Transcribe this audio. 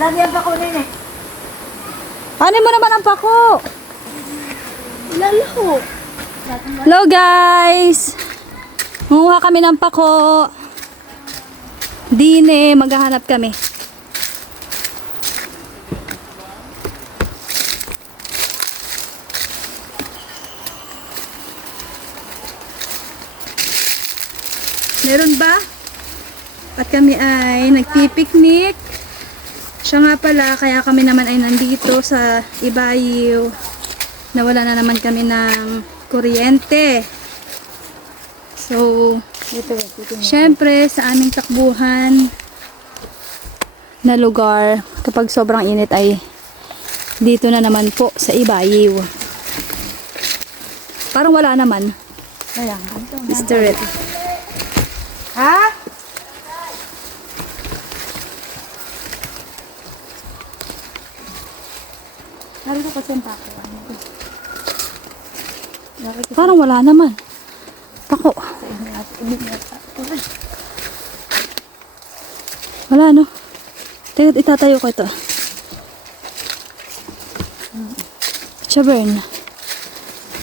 Lagi ang pakunin eh. Ano mo naman ang pako? Lalo. Hello guys! Munguha kami ng pako. Dine, maghahanap kami. Meron ba? At kami ay nagpipiknik. Siya nga pala, kaya kami naman ay nandito sa Ibayo. Nawala na naman kami ng kuryente. So, syempre sa aming takbuhan na lugar, kapag sobrang init ay dito na naman po sa Ibayo. Parang wala naman. Ayan. Mr. Red. Ha? Narito kasi ang pako. Parang wala naman. Pako. Wala no. Teka, itatayo ko ito. Chabern.